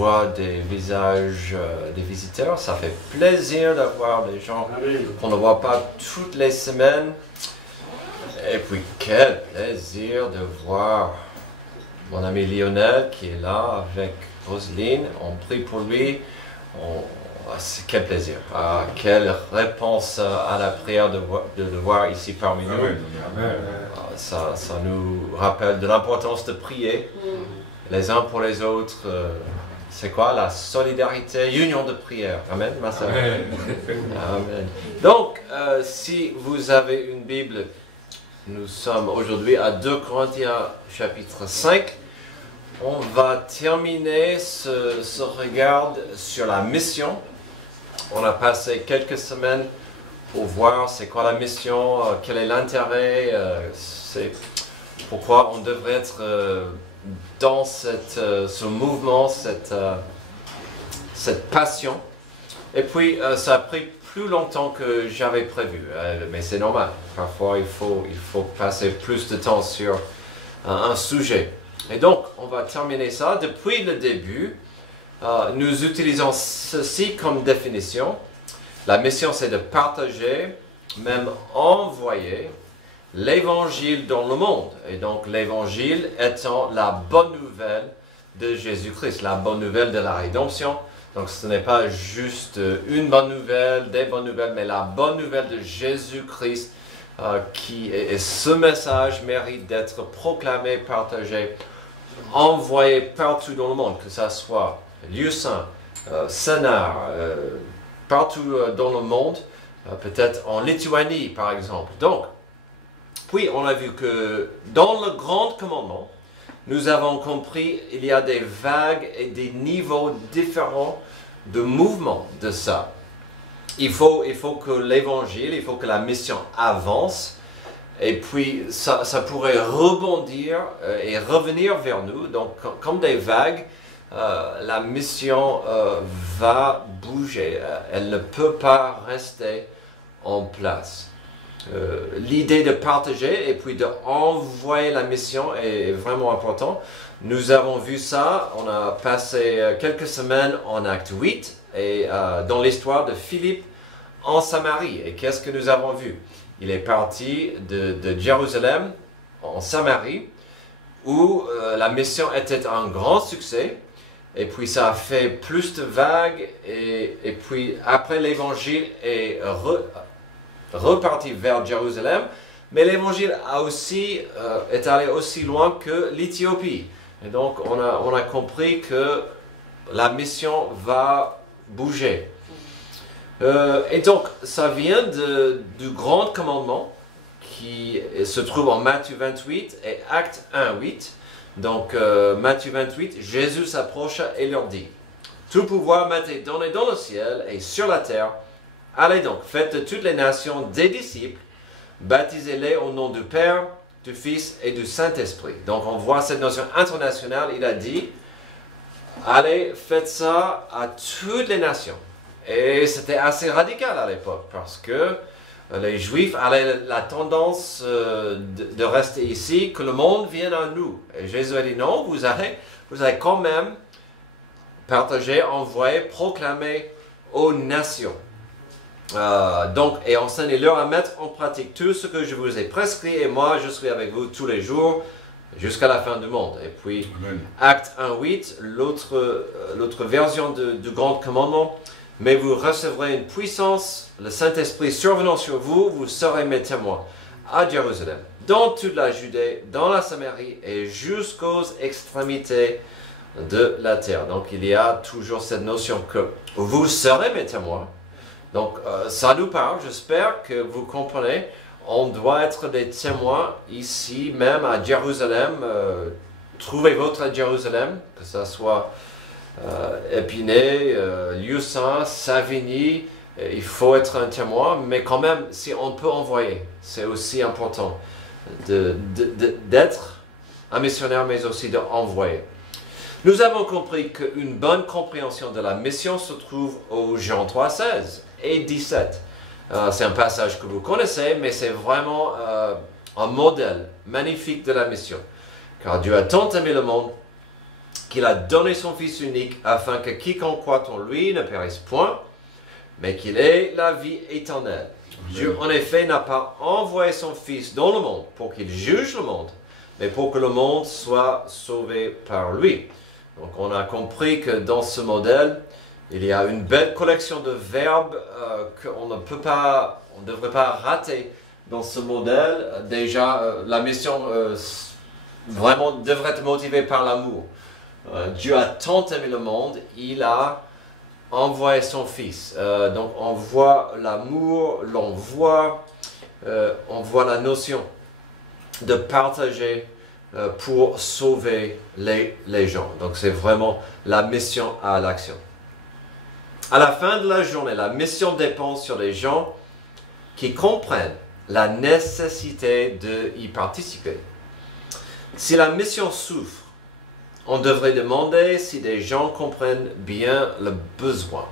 vois des visages des visiteurs. Ça fait plaisir d'avoir des gens qu'on ne voit pas toutes les semaines. Et puis, quel plaisir de voir mon ami Lionel qui est là avec Roselyne. On prie pour lui. Quel plaisir. Quelle réponse à la prière de le voir ici parmi nous. Ça nous rappelle de l'importance de prier les uns pour les autres. C'est quoi la solidarité, union de prière. Amen, ma sœur. Amen. Donc, si vous avez une Bible, nous sommes aujourd'hui à 2 Corinthiens chapitre 5. On va terminer ce regard sur la mission. On a passé quelques semaines pour voir c'est quoi la mission, quel est l'intérêt, c'est pourquoi on devrait être dans ce mouvement, cette passion. Et puis ça a pris plus longtemps que j'avais prévu, mais c'est normal. Parfois il faut passer plus de temps sur un sujet. Et donc on va terminer ça. Depuis le début, nous utilisons ceci comme définition. La mission, c'est de partager, même envoyer, l'évangile dans le monde. Et donc, l'évangile étant la bonne nouvelle de Jésus-Christ, la bonne nouvelle de la rédemption. Donc, ce n'est pas juste une bonne nouvelle, des bonnes nouvelles, mais la bonne nouvelle de Jésus-Christ et ce message mérite d'être proclamé, partagé, envoyé partout dans le monde, que ça soit Lieu Saint, Sénart, partout dans le monde, peut-être en Lituanie par exemple. Donc, puis on a vu que dans le grand commandement, nous avons compris qu'il y a des vagues et des niveaux différents de mouvement de ça. Il faut que l'évangile, il faut que la mission avance, et puis ça pourrait rebondir et revenir vers nous, donc comme des vagues. La mission va bouger, elle ne peut pas rester en place. L'idée de partager et puis d'envoyer la mission est vraiment important. Nous avons vu ça, on a passé quelques semaines en acte 8 et dans l'histoire de Philippe en Samarie. Et qu'est-ce que nous avons vu? Il est parti de Jérusalem en Samarie où la mission était un grand succès. Et puis ça a fait plus de vagues et puis après l'évangile est reparti vers Jérusalem, mais l'évangile est allé aussi loin que l'Éthiopie. Et donc on a compris que la mission va bouger. Et donc ça vient du grand commandement qui se trouve en Matthieu 28 et Acte 1:8. Donc, Matthieu 28, Jésus s'approcha et leur dit, « Tout pouvoir m'a été donné dans le ciel et sur la terre. Allez donc, faites de toutes les nations des disciples, baptisez-les au nom du Père, du Fils et du Saint-Esprit. » Donc, on voit cette notion internationale. Il a dit, « Allez, faites ça à toutes les nations. » Et c'était assez radical à l'époque parce que les Juifs avaient la tendance de rester ici, que le monde vienne à nous. Et Jésus a dit non, vous allez quand même partager, envoyer, proclamer aux nations. Et enseignez-leur à mettre en pratique tout ce que je vous ai prescrit, et moi je suis avec vous tous les jours jusqu'à la fin du monde. Et puis, Amen. Acte 1:8, l'autre version du grand commandement. Mais vous recevrez une puissance, le Saint-Esprit survenant sur vous, vous serez mes témoins à Jérusalem, dans toute la Judée, dans la Samarie et jusqu'aux extrémités de la terre. Donc il y a toujours cette notion que vous serez mes témoins. Donc ça nous parle, j'espère que vous comprenez. On doit être des témoins ici, même à Jérusalem. Trouvez votre Jérusalem, que ce soit Épinay, Lieu Saint, Savigny, il faut être un témoin, mais quand même, si on peut envoyer, c'est aussi important d'être un missionnaire, mais aussi d'envoyer. Nous avons compris qu'une bonne compréhension de la mission se trouve au Jean 3:16 et 17. C'est un passage que vous connaissez, mais c'est vraiment un modèle magnifique de la mission. Car Dieu a tant aimé le monde qu'il a donné son Fils unique afin que quiconque croit en lui ne périsse point, mais qu'il ait la vie éternelle. Dieu, en effet, n'a pas envoyé son Fils dans le monde pour qu'il juge le monde, mais pour que le monde soit sauvé par lui. Donc on a compris que dans ce modèle, il y a une belle collection de verbes qu'on ne peut pas, on ne devrait pas rater dans ce modèle. Déjà, la mission vraiment devrait être motivée par l'amour. Dieu a tant aimé le monde, il a envoyé son Fils. Donc on voit l'amour, on voit la notion de partager pour sauver les gens. Donc c'est vraiment la mission à l'action. À la fin de la journée, la mission dépend sur les gens qui comprennent la nécessité d'y participer. Si la mission souffre, on devrait demander si des gens comprennent bien le besoin.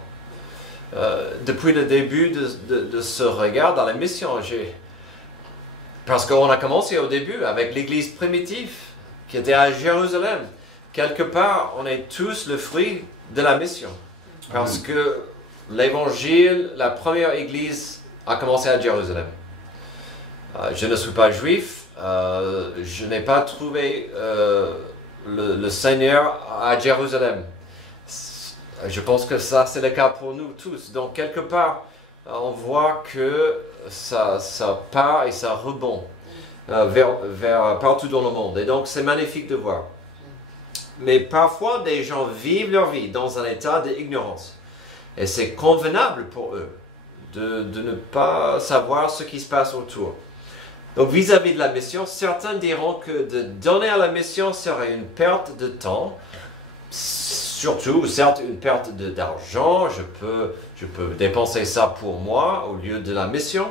Depuis le début de ce regard dans la mission, parce qu'on a commencé au début avec l'église primitive qui était à Jérusalem. Quelque part, on est tous le fruit de la mission. Parce que l'évangile, la première église a commencé à Jérusalem. Je ne suis pas juif, je n'ai pas trouvé le Seigneur à Jérusalem. Je pense que ça, c'est le cas pour nous tous. Donc, quelque part, on voit que ça part et ça rebond vers partout dans le monde. Et donc, c'est magnifique de voir. Mais parfois, des gens vivent leur vie dans un état d'ignorance. Et c'est convenable pour eux de ne pas savoir ce qui se passe autour. Donc, vis-à-vis de la mission, certains diront que de donner à la mission serait une perte de temps, surtout, certes, une perte d'argent. Je peux dépenser ça pour moi au lieu de la mission.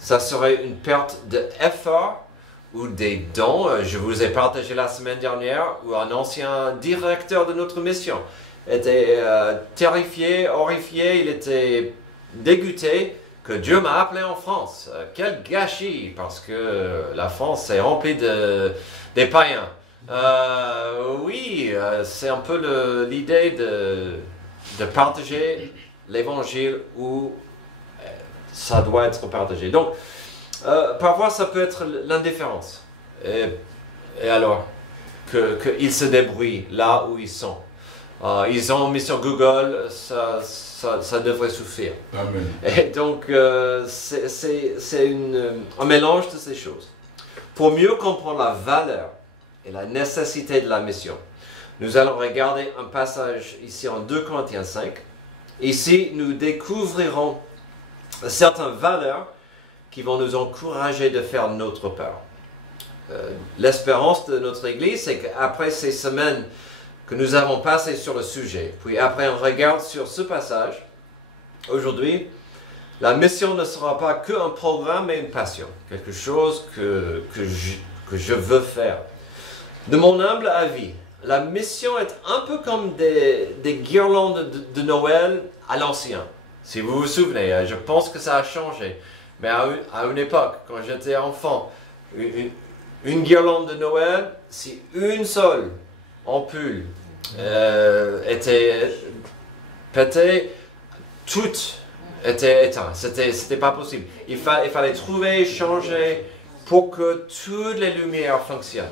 Ça serait une perte d'effort ou des dons. Je vous ai partagé la semaine dernière où un ancien directeur de notre mission était terrifié, horrifié, il était dégoûté que Dieu m'a appelé en France. Quel gâchis, parce que la France est remplie des païens. Oui, c'est un peu l'idée de partager l'évangile où ça doit être partagé. Donc, parfois, ça peut être l'indifférence. Et alors, qu'ils se débrouillent là où ils sont. Ils ont mis sur Google, ça devrait suffire. Amen. Et donc, c'est un mélange de ces choses. Pour mieux comprendre la valeur et la nécessité de la mission, nous allons regarder un passage ici en 2 Corinthiens 5. Ici, nous découvrirons certaines valeurs qui vont nous encourager de faire notre part. L'espérance de notre Église, c'est qu'après ces semaines que nous avons passées sur le sujet, puis après on regarde sur ce passage, aujourd'hui, la mission ne sera pas qu'un programme mais une passion, quelque chose que je veux faire. De mon humble avis, la mission est un peu comme des guirlandes de Noël à l'ancien. Si vous vous souvenez, je pense que ça a changé. Mais à une époque, quand j'étais enfant, une guirlande de Noël, si une seule ampoule était pétée, toutes étaient éteintes. C'était pas possible. Il fallait trouver, changer pour que toutes les lumières fonctionnent.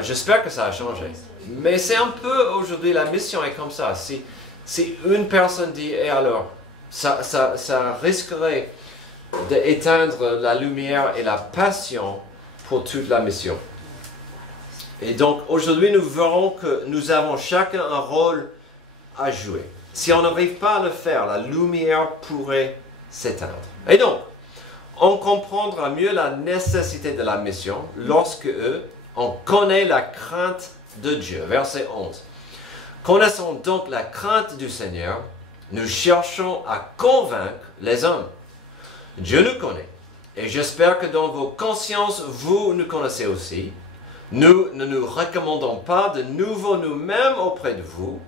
J'espère que ça a changé. Mais c'est un peu aujourd'hui, la mission est comme ça. Si une personne dit, et alors, ça risquerait d'éteindre la lumière et la passion pour toute la mission. Et donc aujourd'hui nous verrons que nous avons chacun un rôle à jouer. Si on n'arrive pas à le faire, la lumière pourrait s'éteindre. Et donc, on comprendra mieux la nécessité de la mission lorsque on connaît la crainte de Dieu. Verset 11. Connaissons donc la crainte du Seigneur, nous cherchons à convaincre les hommes. Dieu nous connaît, et j'espère que dans vos consciences, vous nous connaissez aussi. Nous ne nous recommandons pas de nouveau nous-mêmes auprès de vous,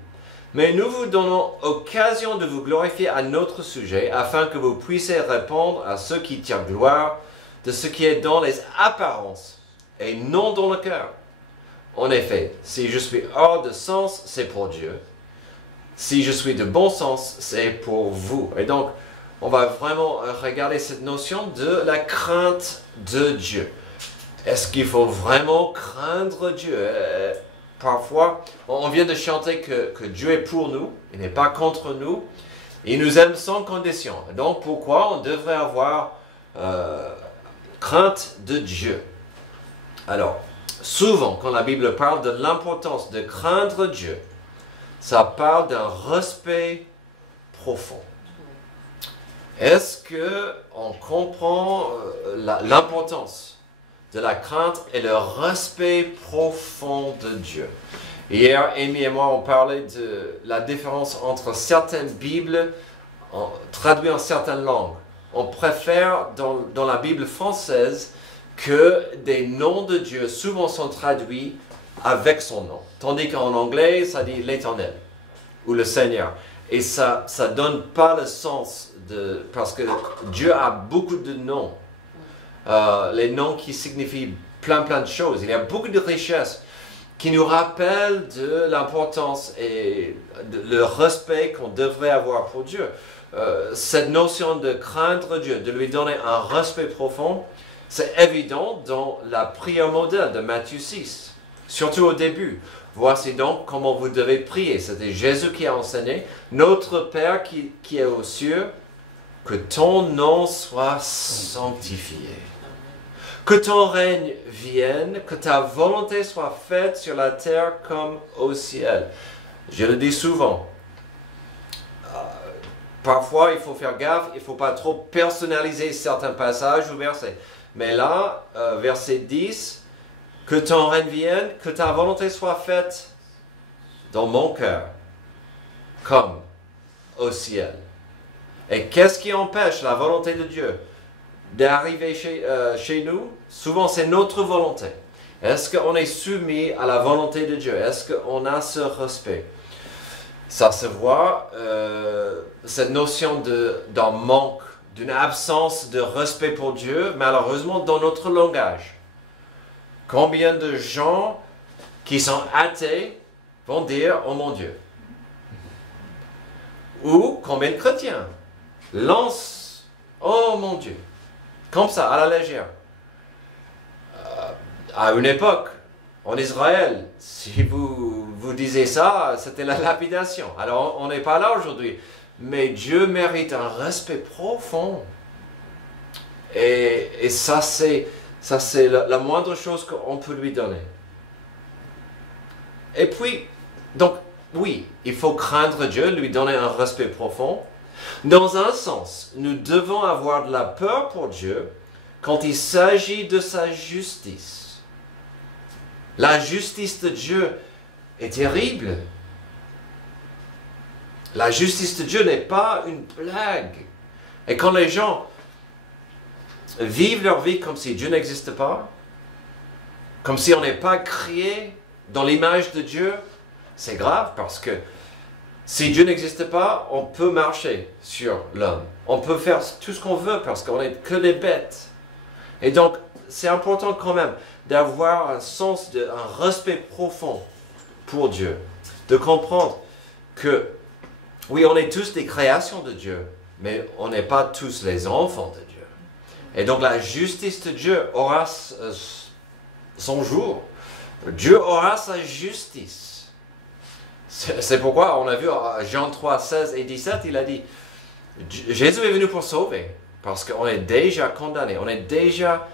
mais nous vous donnons occasion de vous glorifier à notre sujet, afin que vous puissiez répondre à ceux qui tirent gloire de ce qui est dans les apparences, et non dans le cœur. en effet, si je suis hors de sens, c'est pour Dieu. Si je suis de bon sens, c'est pour vous. Et donc, on va vraiment regarder cette notion de la crainte de Dieu. Est-ce qu'il faut vraiment craindre Dieu? Parfois, on vient de chanter que Dieu est pour nous, il n'est pas contre nous, il nous aime sans condition. Donc, pourquoi on devrait avoir crainte de Dieu? Alors, souvent, quand la Bible parle de l'importance de craindre Dieu, ça parle d'un respect profond. Est-ce qu'on comprend l'importance de la crainte et le respect profond de Dieu? Hier, Amy et moi, on parlait de la différence entre certaines Bibles traduites en certaines langues. On préfère dans la Bible française que des noms de Dieu souvent sont traduits avec son nom. Tandis qu'en anglais, ça dit l'Éternel ou le Seigneur. Et ça ne donne pas le sens parce que Dieu a beaucoup de noms. Les noms qui signifient plein de choses. Il y a beaucoup de richesses qui nous rappellent de l'importance et le respect qu'on devrait avoir pour Dieu. Cette notion de craindre Dieu, de lui donner un respect profond, c'est évident dans la prière modèle de Matthieu 6, surtout au début. Voici donc comment vous devez prier. C'était Jésus qui a enseigné. Notre Père qui est aux cieux, que ton nom soit sanctifié. Que ton règne vienne, que ta volonté soit faite sur la terre comme au ciel. Je le dis souvent. Parfois, il faut faire gaffe, il ne faut pas trop personnaliser certains passages ou versets. Mais là, verset 10, que ton règne vienne, que ta volonté soit faite dans mon cœur, comme au ciel. Et qu'est-ce qui empêche la volonté de Dieu d'arriver chez nous? Souvent, c'est notre volonté. Est-ce qu'on est soumis à la volonté de Dieu? Est-ce qu'on a ce respect? Ça se voit, cette notion d'un manque, d'une absence de respect pour Dieu, malheureusement, dans notre langage. Combien de gens qui sont athées vont dire « Oh mon Dieu » ou combien de chrétiens lancent « Oh mon Dieu » comme ça, à la légère. À une époque, en Israël, si vous disiez ça, c'était la lapidation. Alors, on n'est pas là aujourd'hui. Mais Dieu mérite un respect profond. Et ça, c'est la moindre chose qu'on peut lui donner. Et puis, donc, oui, il faut craindre Dieu, lui donner un respect profond. Dans un sens, nous devons avoir de la peur pour Dieu quand il s'agit de sa justice. La justice de Dieu est terrible. La justice de Dieu n'est pas une blague. Et quand les gens vivent leur vie comme si Dieu n'existe pas, comme si on n'est pas créé dans l'image de Dieu, c'est grave parce que si Dieu n'existe pas, on peut marcher sur l'homme. On peut faire tout ce qu'on veut parce qu'on n'est que des bêtes. Et donc, c'est important quand même d'avoir un sens, un respect profond pour Dieu. De comprendre que, oui, on est tous des créations de Dieu, mais on n'est pas tous les enfants de Dieu. Et donc, la justice de Dieu aura son jour. Dieu aura sa justice. C'est pourquoi on a vu Jean 3, 16 et 17, il a dit, Jésus est venu pour sauver, parce qu'on est déjà condamné, on est déjà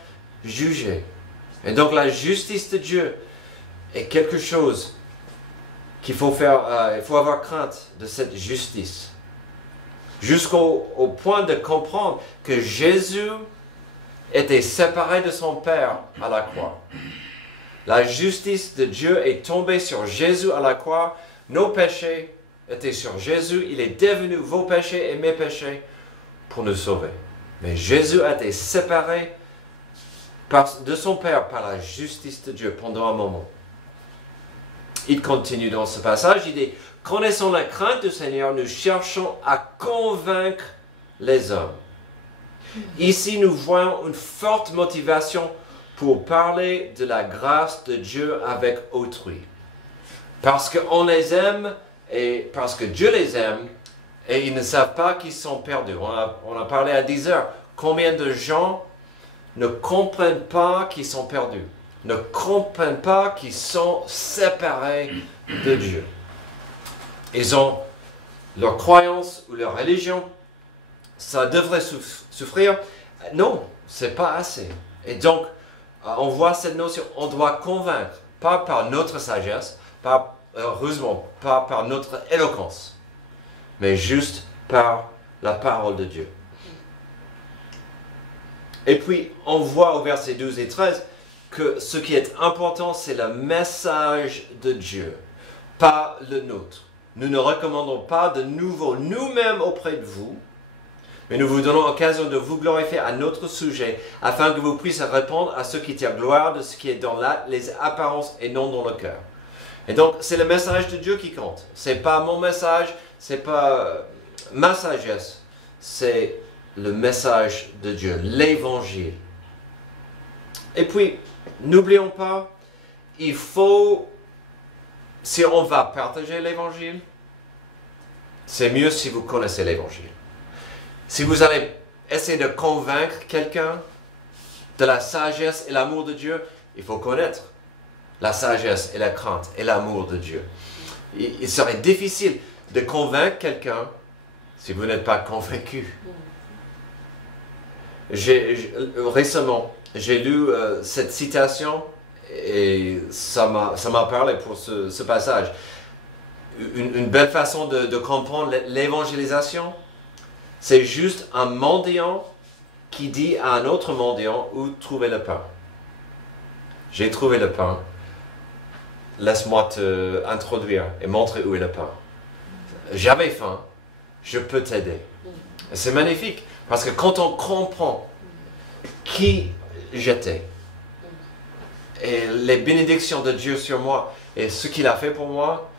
jugé. Et donc la justice de Dieu est quelque chose qu'il faut faire, il faut avoir crainte de cette justice. Jusqu'au point de comprendre que Jésus était séparé de son Père à la croix. La justice de Dieu est tombée sur Jésus à la croix. Nos péchés étaient sur Jésus. Il est devenu vos péchés et mes péchés pour nous sauver. Mais Jésus a été séparé de son Père par la justice de Dieu pendant un moment. Il continue dans ce passage, il dit, « Connaissant la crainte du Seigneur, nous cherchons à convaincre les hommes. » Ici, nous voyons une forte motivation pour parler de la grâce de Dieu avec autrui. Parce qu'on les aime et parce que Dieu les aime et ils ne savent pas qu'ils sont perdus. On a parlé à 10 heures. Combien de gens ne comprennent pas qu'ils sont perdus, ne comprennent pas qu'ils sont séparés de Dieu. Ils ont leur croyance ou leur religion, ça devrait souffrir. Non, c'est pas assez. Et donc, on voit cette notion, on doit convaincre, pas par notre sagesse, heureusement, pas par notre éloquence, mais juste par la parole de Dieu. Et puis, on voit au verset 12 et 13 que ce qui est important, c'est le message de Dieu, pas le nôtre. Nous ne recommandons pas de nouveau nous-mêmes auprès de vous, mais nous vous donnons l'occasion de vous glorifier à notre sujet, afin que vous puissiez répondre à ce qui tire gloire de ce qui est dans les apparences et non dans le cœur. Et donc, c'est le message de Dieu qui compte. Ce n'est pas mon message, ce n'est pas ma sagesse, c'est le message de Dieu, l'évangile. Et puis, n'oublions pas, il faut, si on va partager l'évangile, c'est mieux si vous connaissez l'évangile. Si vous allez essayer de convaincre quelqu'un de la sagesse et l'amour de Dieu, il faut connaître la sagesse et la crainte et l'amour de Dieu. Il serait difficile de convaincre quelqu'un si vous n'êtes pas convaincu. Récemment, j'ai lu cette citation et ça m'a parlé pour ce passage. Une belle façon de comprendre l'évangélisation, c'est juste un mendiant qui dit à un autre mendiant où trouver le pain. J'ai trouvé le pain. Laisse-moi te introduire et montrer où est le pain. J'avais faim. Je peux t'aider. C'est magnifique. Parce que quand on comprend qui j'étais et les bénédictions de Dieu sur moi et ce qu'il a fait pour moi,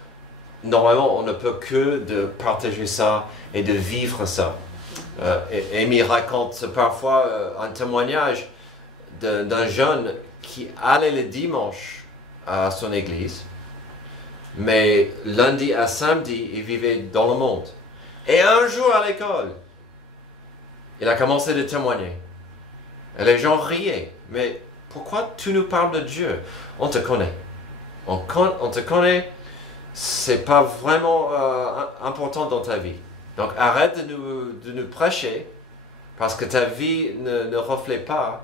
normalement on ne peut que de partager ça et de vivre ça. Amy raconte parfois un témoignage d'un jeune qui allait le dimanche à son église, mais lundi à samedi il vivait dans le monde. Et un jour à l'école, il a commencé de témoigner. Et les gens riaient. Mais pourquoi tu nous parles de Dieu? On te connaît. On te connaît. C'est pas vraiment important dans ta vie. Donc arrête de nous prêcher parce que ta vie ne reflète pas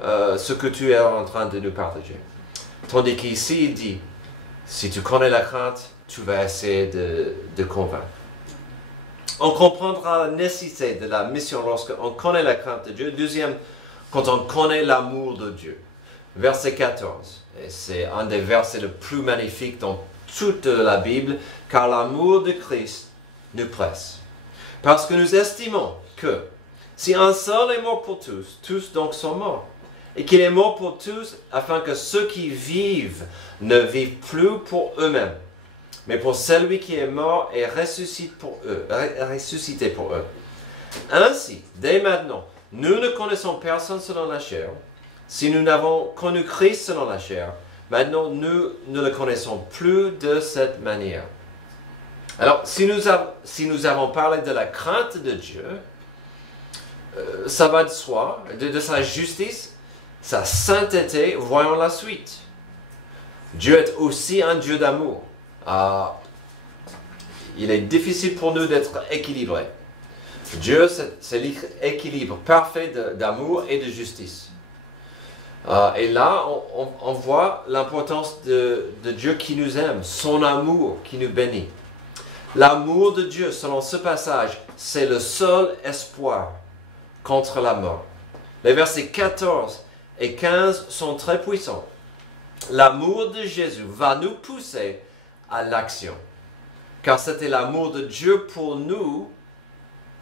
ce que tu es en train de nous partager. Tandis qu'ici, il dit, si tu connais la crainte, tu vas essayer de convaincre. On comprendra la nécessité de la mission lorsqu'on connaît la crainte de Dieu. Deuxième, quand on connaît l'amour de Dieu. Verset 14. Et c'est un des versets les plus magnifiques dans toute la Bible, car l'amour de Christ nous presse. Parce que nous estimons que si un seul est mort pour tous, tous donc sont morts. Et qu'il est mort pour tous, afin que ceux qui vivent ne vivent plus pour eux-mêmes, mais pour celui qui est mort et ressuscité pour eux. Ainsi, dès maintenant, nous ne connaissons personne selon la chair. Si nous n'avons connu Christ selon la chair, maintenant nous ne le connaissons plus de cette manière. Alors, si nous avons parlé de la crainte de Dieu, ça va de soi, de sa justice, sa sainteté, voyons la suite. Dieu est aussi un Dieu d'amour. Il est difficile pour nous d'être équilibrés. Dieu, c'est l'équilibre parfait d'amour et de justice. Et là, on voit l'importance de Dieu qui nous aime, son amour qui nous bénit. L'amour de Dieu, selon ce passage, c'est le seul espoir contre la mort. Les versets 14 et 15 sont très puissants. L'amour de Jésus va nous pousser à l'action. Car c'était l'amour de Dieu pour nous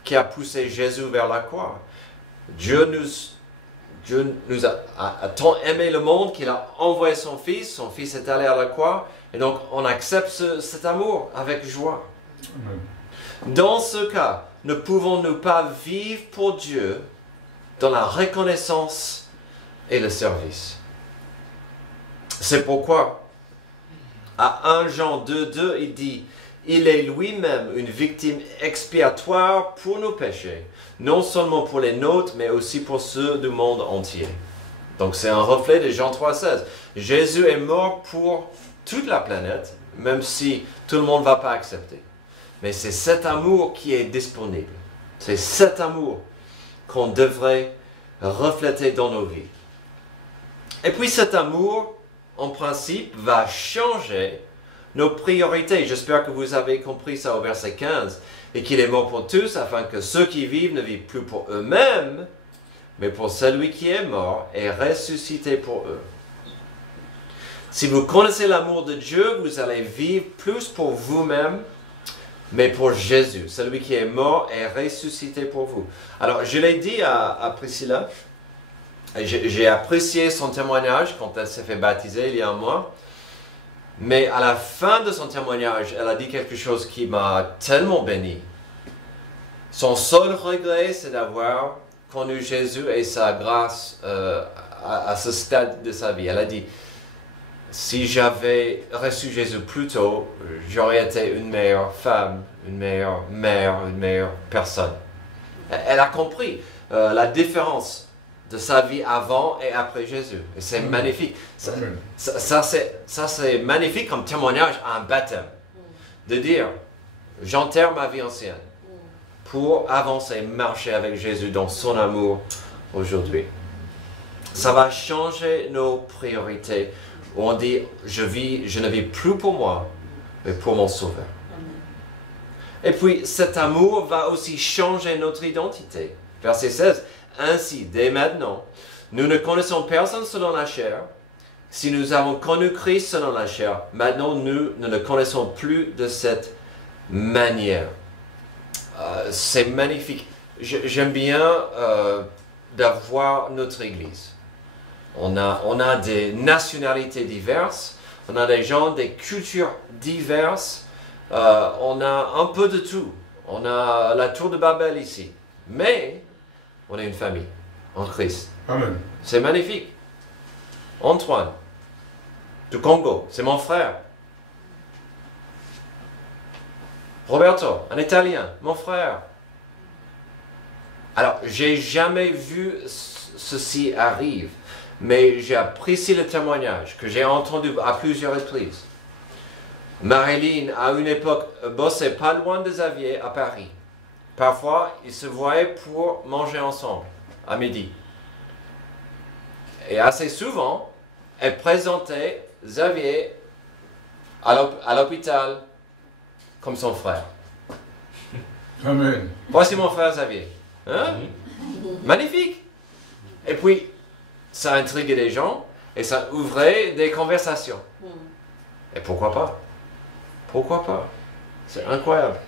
qui a poussé Jésus vers la croix. Dieu nous a tant aimé le monde qu'il a envoyé son Fils est allé à la croix, et donc on accepte cet amour avec joie. Dans ce cas, ne pouvons-nous pas vivre pour Dieu dans la reconnaissance et le service? C'est pourquoi, à 1 Jean 2,2, il dit « Il est lui-même une victime expiatoire pour nos péchés, non seulement pour les nôtres, mais aussi pour ceux du monde entier. » Donc c'est un reflet de Jean 3,16. Jésus est mort pour toute la planète, même si tout le monde ne va pas accepter. Mais c'est cet amour qui est disponible. C'est cet amour qu'on devrait refléter dans nos vies. Et puis cet amour, en principe, va changer nos priorités. J'espère que vous avez compris ça au verset 15. Et qu'il est mort pour tous, afin que ceux qui vivent ne vivent plus pour eux-mêmes, mais pour celui qui est mort et ressuscité pour eux. Si vous connaissez l'amour de Dieu, vous allez vivre plus pour vous-même, mais pour Jésus, celui qui est mort et ressuscité pour vous. Alors, je l'ai dit à Priscilla, j'ai apprécié son témoignage quand elle s'est fait baptiser il y a un mois, mais à la fin de son témoignage, elle a dit quelque chose qui m'a tellement béni. Son seul regret, c'est d'avoir connu Jésus et sa grâce à ce stade de sa vie. Elle a dit, si j'avais reçu Jésus plus tôt, j'aurais été une meilleure femme, une meilleure mère, une meilleure personne. Elle a compris la différence de sa vie avant et après Jésus. Et c'est magnifique. Ça c'est magnifique comme témoignage à un baptême. De dire, j'enterre ma vie ancienne pour avancer, marcher avec Jésus dans son amour aujourd'hui. Ça va changer nos priorités. Où on dit, je ne vis plus pour moi, mais pour mon Sauveur. Et puis, cet amour va aussi changer notre identité. Verset 16. Ainsi, dès maintenant, nous ne connaissons personne selon la chair. Si nous avons connu Christ selon la chair, maintenant nous ne le connaissons plus de cette manière. C'est magnifique. J'aime bien d'avoir notre Église. On a des nationalités diverses, on a des gens, des cultures diverses, on a un peu de tout. On a la tour de Babel ici, mais on est une famille en Christ. Amen. C'est magnifique. Antoine, du Congo, c'est mon frère. Roberto, un Italien, mon frère. Alors, j'ai jamais vu ceci arrive, mais j'ai apprécié le témoignage que j'ai entendu à plusieurs reprises. Marilyn, à une époque, bossait pas loin de Xavier à Paris. Parfois, ils se voyaient pour manger ensemble, à midi. Et assez souvent, elle présentait Xavier à l'hôpital comme son frère. Amen. Voici mon frère Xavier. Hein? Magnifique. Et puis, ça intriguait les gens et ça ouvrait des conversations. Et pourquoi pas? Pourquoi pas? C'est incroyable.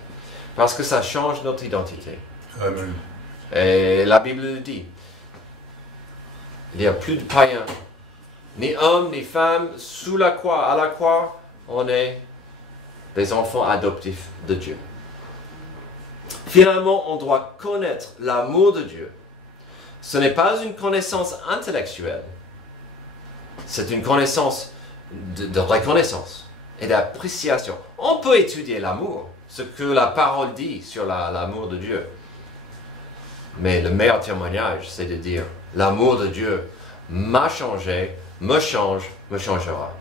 Parce que ça change notre identité. Amen. Et la Bible le dit. Il n'y a plus de païens, ni hommes, ni femmes, sous la croix. À la croix, on est des enfants adoptifs de Dieu. Finalement, on doit connaître l'amour de Dieu. Ce n'est pas une connaissance intellectuelle. C'est une connaissance de reconnaissance et d'appréciation. On peut étudier l'amour, ce que la parole dit sur l'amour de Dieu. Mais le meilleur témoignage, c'est de dire, l'amour de Dieu m'a changé, me change, me changera.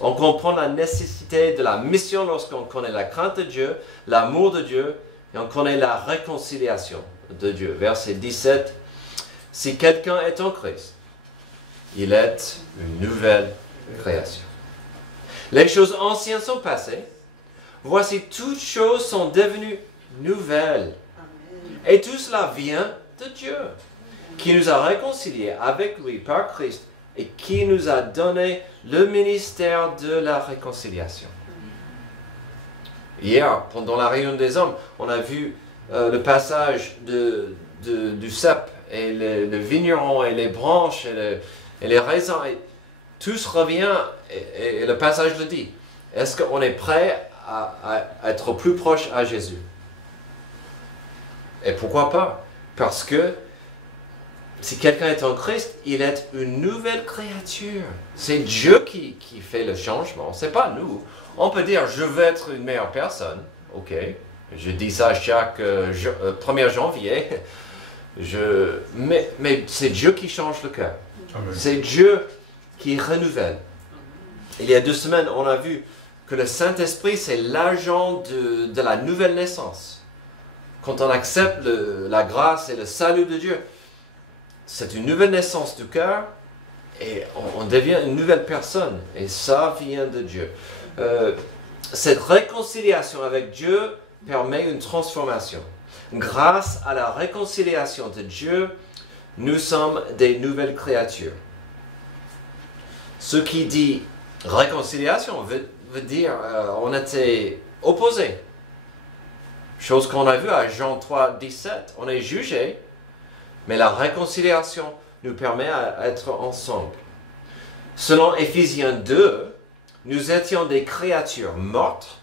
On comprend la nécessité de la mission lorsqu'on connaît la crainte de Dieu, l'amour de Dieu, et on connaît la réconciliation de Dieu. Verset 17, « Si quelqu'un est en Christ, il est une nouvelle création. Les choses anciennes sont passées, voici toutes choses sont devenues nouvelles. Et tout cela vient de Dieu, qui nous a réconciliés avec lui par Christ et qui nous a donné le ministère de la réconciliation. » Hier, pendant la réunion des hommes, on a vu le passage du cep et le vigneron et les branches et les raisins. Et tout se revient et le passage le dit. Est-ce qu'on est prêt à être plus proche à Jésus? Et pourquoi pas? Parce que si quelqu'un est en Christ, il est une nouvelle créature. C'est Dieu qui fait le changement, c'est pas nous. On peut dire, je veux être une meilleure personne. Ok, je dis ça chaque 1er janvier. Mais c'est Dieu qui change le cœur. Amen. C'est Dieu qui renouvelle. Il y a 2 semaines, on a vu que le Saint-Esprit, c'est l'agent de la nouvelle naissance. Quand on accepte la grâce et le salut de Dieu, c'est une nouvelle naissance du cœur et on devient une nouvelle personne. Et ça vient de Dieu. Cette réconciliation avec Dieu permet une transformation. Grâce à la réconciliation de Dieu, nous sommes des nouvelles créatures. Ce qui dit réconciliation veut dire on était opposés. Chose qu'on a vue à Jean 3, 17. On est jugés, mais la réconciliation nous permet d'être ensemble. Selon Éphésiens 2, nous étions des créatures mortes,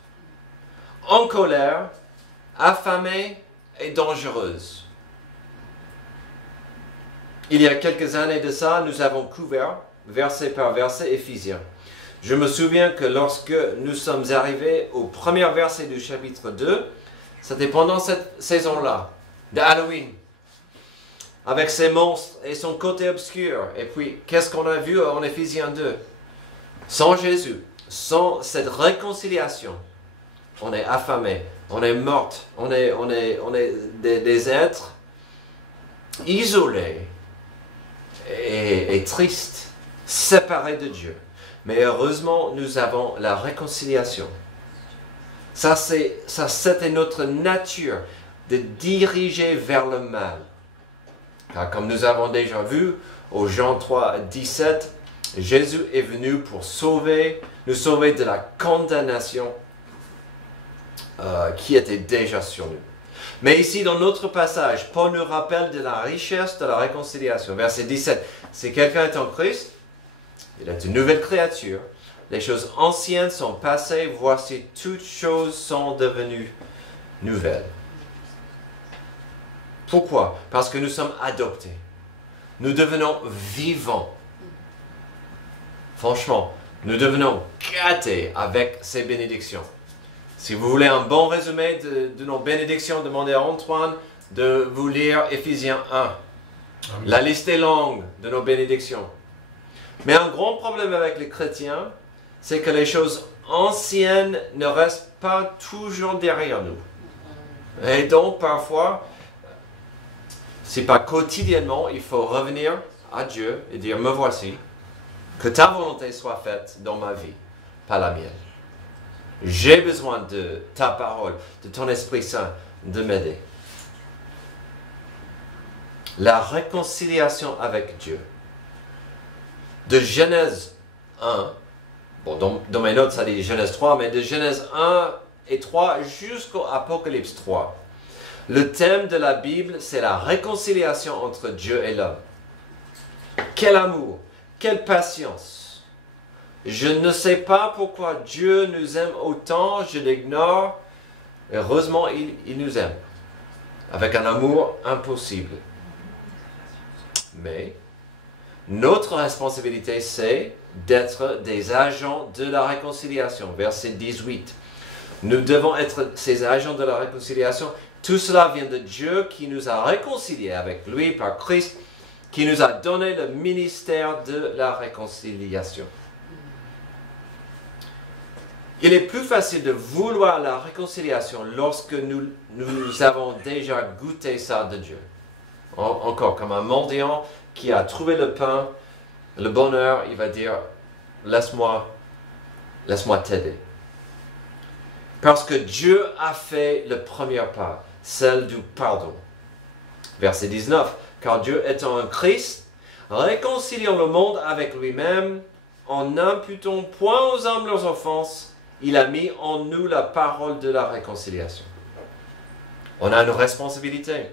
en colère, affamées et dangereuses. Il y a quelques années de ça, nous avons couvert, verset par verset, Éphésiens. Je me souviens que lorsque nous sommes arrivés au premier verset du chapitre 2, c'était pendant cette saison-là, de Halloween, avec ses monstres et son côté obscur. Et puis, qu'est-ce qu'on a vu en Éphésiens 2? Sans Jésus, sans cette réconciliation, on est affamés, on est mortes, on est des êtres isolés et tristes, séparés de Dieu. Mais heureusement, nous avons la réconciliation. Ça, c'était notre nature de diriger vers le mal. Car comme nous avons déjà vu, au Jean 3, 17, Jésus est venu pour nous sauver de la condamnation qui était déjà sur nous. Mais ici, dans notre passage, Paul nous rappelle de la richesse de la réconciliation. Verset 17, si quelqu'un est en Christ, il est une nouvelle créature. Les choses anciennes sont passées, voici toutes choses sont devenues nouvelles. Pourquoi? Parce que nous sommes adoptés. Nous devenons vivants. Franchement, nous devenons gâtés avec ces bénédictions. Si vous voulez un bon résumé de nos bénédictions, demandez à Antoine de vous lire Éphésiens 1. Amen. La liste est longue de nos bénédictions. Mais un grand problème avec les chrétiens, c'est que les choses anciennes ne restent pas toujours derrière nous. Et donc, parfois, si pas quotidiennement, il faut revenir à Dieu et dire, me voici, que ta volonté soit faite dans ma vie, pas la mienne. J'ai besoin de ta parole, de ton Esprit Saint, de m'aider. La réconciliation avec Dieu. De Genèse 1, bon, dans mes notes ça dit Genèse 3, mais de Genèse 1 et 3 jusqu'au Apocalypse 3. Le thème de la Bible, c'est la réconciliation entre Dieu et l'homme. Quel amour, quelle patience. Je ne sais pas pourquoi Dieu nous aime autant, je l'ignore. Heureusement, il nous aime. Avec un amour impossible. Mais, notre responsabilité, c'est d'être des agents de la réconciliation. Verset 18. Nous devons être ces agents de la réconciliation. Tout cela vient de Dieu qui nous a réconciliés avec lui par Christ, qui nous a donné le ministère de la réconciliation. Il est plus facile de vouloir la réconciliation lorsque nous avons déjà goûté ça de Dieu. Encore, comme un mendiant qui a trouvé le pain, le bonheur, il va dire, laisse-moi t'aider. Parce que Dieu a fait le premier pas, celle du pardon. Verset 19, car Dieu étant un Christ, réconciliant le monde avec lui-même, en n'imputant point aux hommes leurs offenses, il a mis en nous la parole de la réconciliation. On a une responsabilité.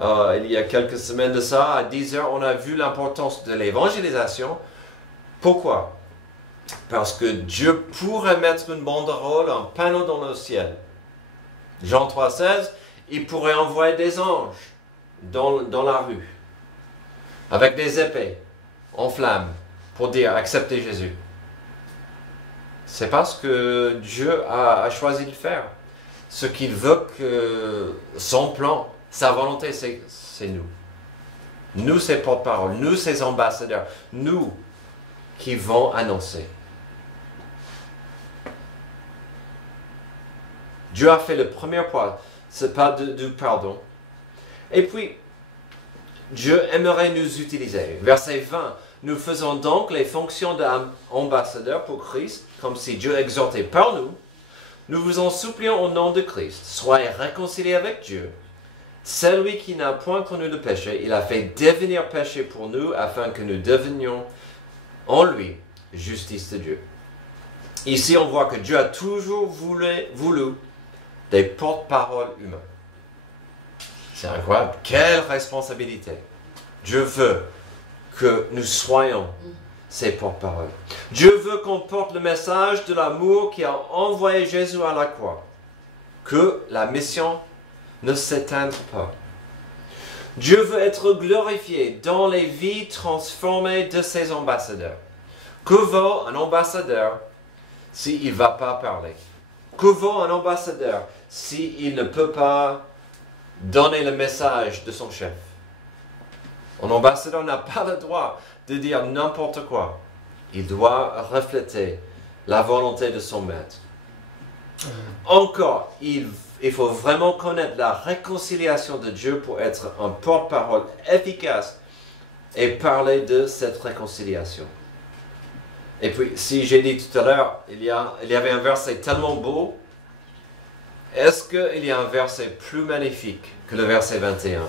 Il y a quelques semaines de ça, à 10 heures, on a vu l'importance de l'évangélisation. Pourquoi? Parce que Dieu pourrait mettre une banderole, un panneau dans le ciel. Jean 3,16, il pourrait envoyer des anges dans la rue. avec des épées en flammes pour dire acceptez Jésus. C'est parce que Dieu a choisi de faire. Ce qu'il veut que son plan, sa volonté, c'est nous. Nous, ses porte-parole, nous, ses ambassadeurs, nous qui vont annoncer. Dieu a fait le premier pas, ce pas du pardon. Et puis, Dieu aimerait nous utiliser. Verset 20, nous faisons donc les fonctions d'ambassadeurs pour Christ, comme si Dieu exhortait par nous. Nous vous en supplions au nom de Christ, soyez réconciliés avec Dieu. Celui qui n'a point connu le péché, il a fait devenir péché pour nous, afin que nous devenions en lui justice de Dieu. Ici, on voit que Dieu a toujours voulu des porte-paroles humains. C'est incroyable. Quelle responsabilité. Dieu veut que nous soyons ses porte-paroles. Dieu veut qu'on porte le message de l'amour qui a envoyé Jésus à la croix. Que la mission ne s'éteigne pas. Dieu veut être glorifié dans les vies transformées de ses ambassadeurs. Que vaut un ambassadeur s'il ne va pas parler? Que vaut un ambassadeur s'il ne peut pas donner le message de son chef? Un ambassadeur n'a pas le droit de dire n'importe quoi. Il doit refléter la volonté de son maître. Encore, il faut vraiment connaître la réconciliation de Dieu pour être un porte-parole efficace et parler de cette réconciliation. Et puis, si j'ai dit tout à l'heure, il y avait un verset tellement beau. Est-ce qu'il y a un verset plus magnifique que le verset 21?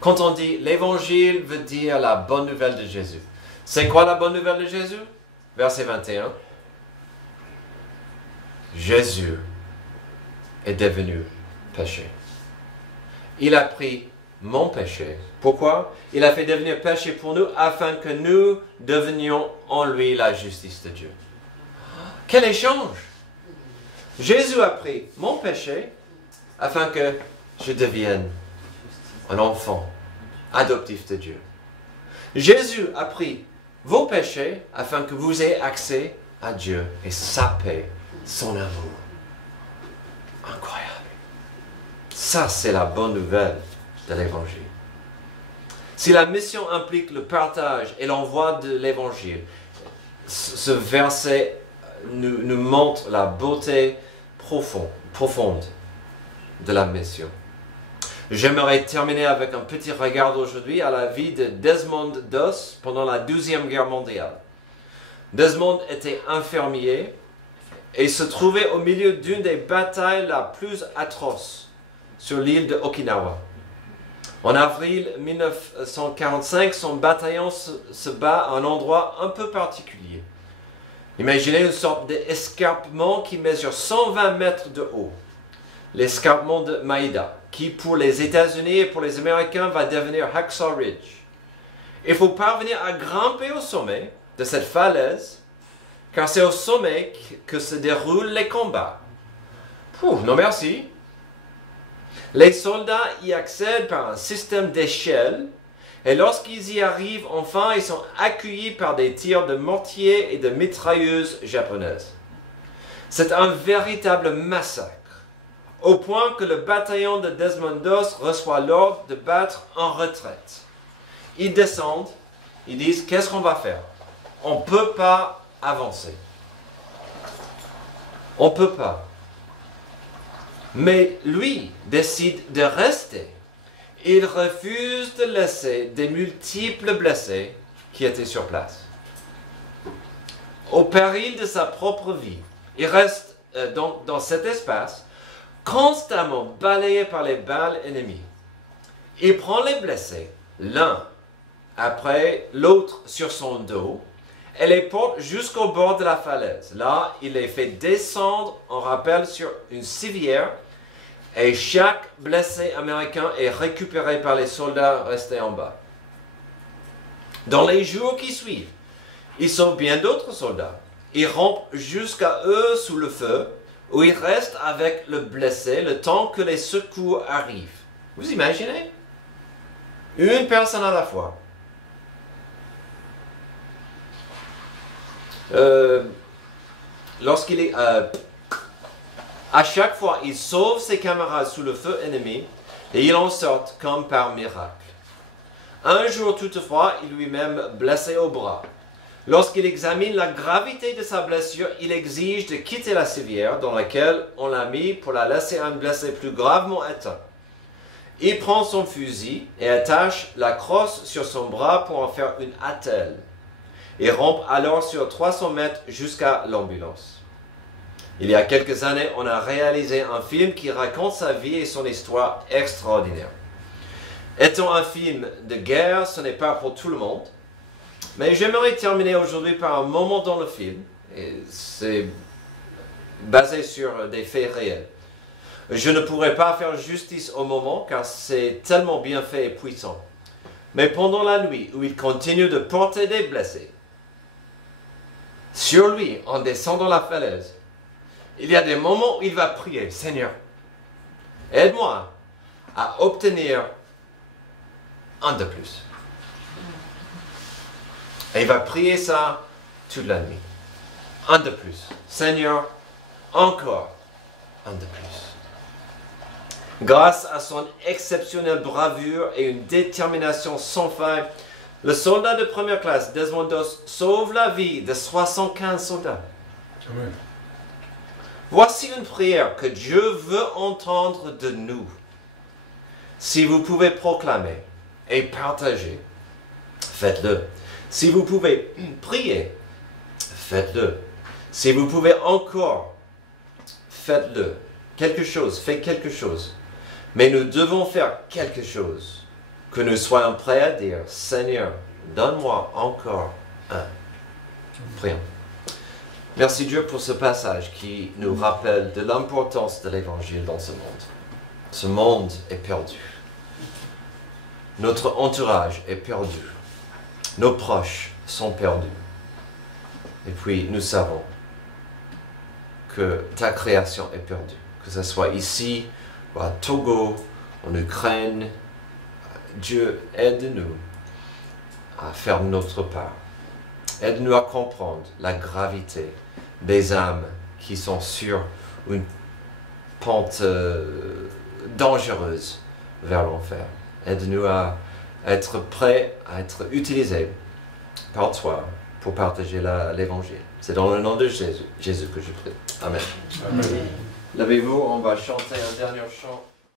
Quand on dit l'évangile veut dire la bonne nouvelle de Jésus. C'est quoi la bonne nouvelle de Jésus? Verset 21. Jésus est devenu péché. Il a pris mon péché. Pourquoi? Il a fait devenir péché pour nous afin que nous devenions en lui la justice de Dieu. Quel échange! Jésus a pris mon péché afin que je devienne un enfant adoptif de Dieu. Jésus a pris vos péchés afin que vous ayez accès à Dieu et sa paix, son amour. Incroyable. Ça, c'est la bonne nouvelle de l'Évangile. Si la mission implique le partage et l'envoi de l'Évangile, ce verset nous montre la beauté profonde de la mission. J'aimerais terminer avec un petit regard aujourd'hui à la vie de Desmond Doss pendant la Deuxième Guerre mondiale. Desmond était infirmier et se trouvait au milieu d'une des batailles la plus atroces sur l'île de Okinawa. En avril 1945, son bataillon se bat à un endroit un peu particulier. Imaginez une sorte d'escarpement qui mesure 120 mètres de haut. L'escarpement de Maïda, qui pour les États-Unis et pour les Américains va devenir Hacksaw Ridge. Il faut parvenir à grimper au sommet de cette falaise, car c'est au sommet que se déroulent les combats. Non merci. Les soldats y accèdent par un système d'échelle, et lorsqu'ils y arrivent, enfin, ils sont accueillis par des tirs de mortiers et de mitrailleuses japonaises. C'est un véritable massacre, au point que le bataillon de Desmond Doss reçoit l'ordre de battre en retraite. Ils descendent, ils disent, qu'est-ce qu'on va faire? On ne peut pas avancer. On ne peut pas. Mais lui décide de rester. Il refuse de laisser des multiples blessés qui étaient sur place. Au péril de sa propre vie, il reste dans cet espace constamment balayé par les balles ennemies. Il prend les blessés, l'un après l'autre sur son dos, et les porte jusqu'au bord de la falaise. Là, il les fait descendre en rappel sur une civière, et chaque blessé américain est récupéré par les soldats restés en bas. Dans les jours qui suivent, ils sauvent bien d'autres soldats. Ils rampent jusqu'à eux sous le feu, où ils restent avec le blessé le temps que les secours arrivent. Vous imaginez? Une personne à la fois. Lorsqu'il est... à chaque fois, il sauve ses camarades sous le feu ennemi et il en sort comme par miracle. Un jour toutefois, il lui-même blessé au bras. Lorsqu'il examine la gravité de sa blessure, il exige de quitter la civière dans laquelle on l'a mis pour la laisser un blessé plus gravement atteint. Il prend son fusil et attache la crosse sur son bras pour en faire une attelle. Et rampe alors sur 300 mètres jusqu'à l'ambulance. Il y a quelques années, on a réalisé un film qui raconte sa vie et son histoire extraordinaire. Étant un film de guerre, ce n'est pas pour tout le monde. Mais j'aimerais terminer aujourd'hui par un moment dans le film. Et c'est basé sur des faits réels. Je ne pourrais pas faire justice au moment car c'est tellement bien fait et puissant. Mais pendant la nuit où il continue de porter des blessés, sur lui, en descendant la falaise, il y a des moments où il va prier, Seigneur, aide-moi à obtenir un de plus. Et il va prier ça toute la nuit. Un de plus. Seigneur, encore un de plus. Grâce à son exceptionnelle bravoure et une détermination sans fin, le soldat de première classe, Desmond Doss, sauve la vie de 75 soldats. Amen. Voici une prière que Dieu veut entendre de nous. Si vous pouvez proclamer et partager, faites-le. Si vous pouvez prier, faites-le. Si vous pouvez encore, faites-le. Quelque chose, faites quelque chose. Mais nous devons faire quelque chose. Que nous soyons prêts à dire, Seigneur, donne-moi encore un. Prions. Merci Dieu pour ce passage qui nous rappelle de l'importance de l'Évangile dans ce monde. Ce monde est perdu. Notre entourage est perdu. Nos proches sont perdus. Et puis nous savons que ta création est perdue. Que ce soit ici, ou à Togo, en Ukraine, Dieu, aide-nous à faire notre part. Aide-nous à comprendre la gravité des âmes qui sont sur une pente dangereuse vers l'enfer. Aide-nous à être prêts, à être utilisés par toi pour partager l'Évangile. C'est dans le nom de Jésus que je prie. Amen. Amen. Levez-vous, on va chanter un dernier chant.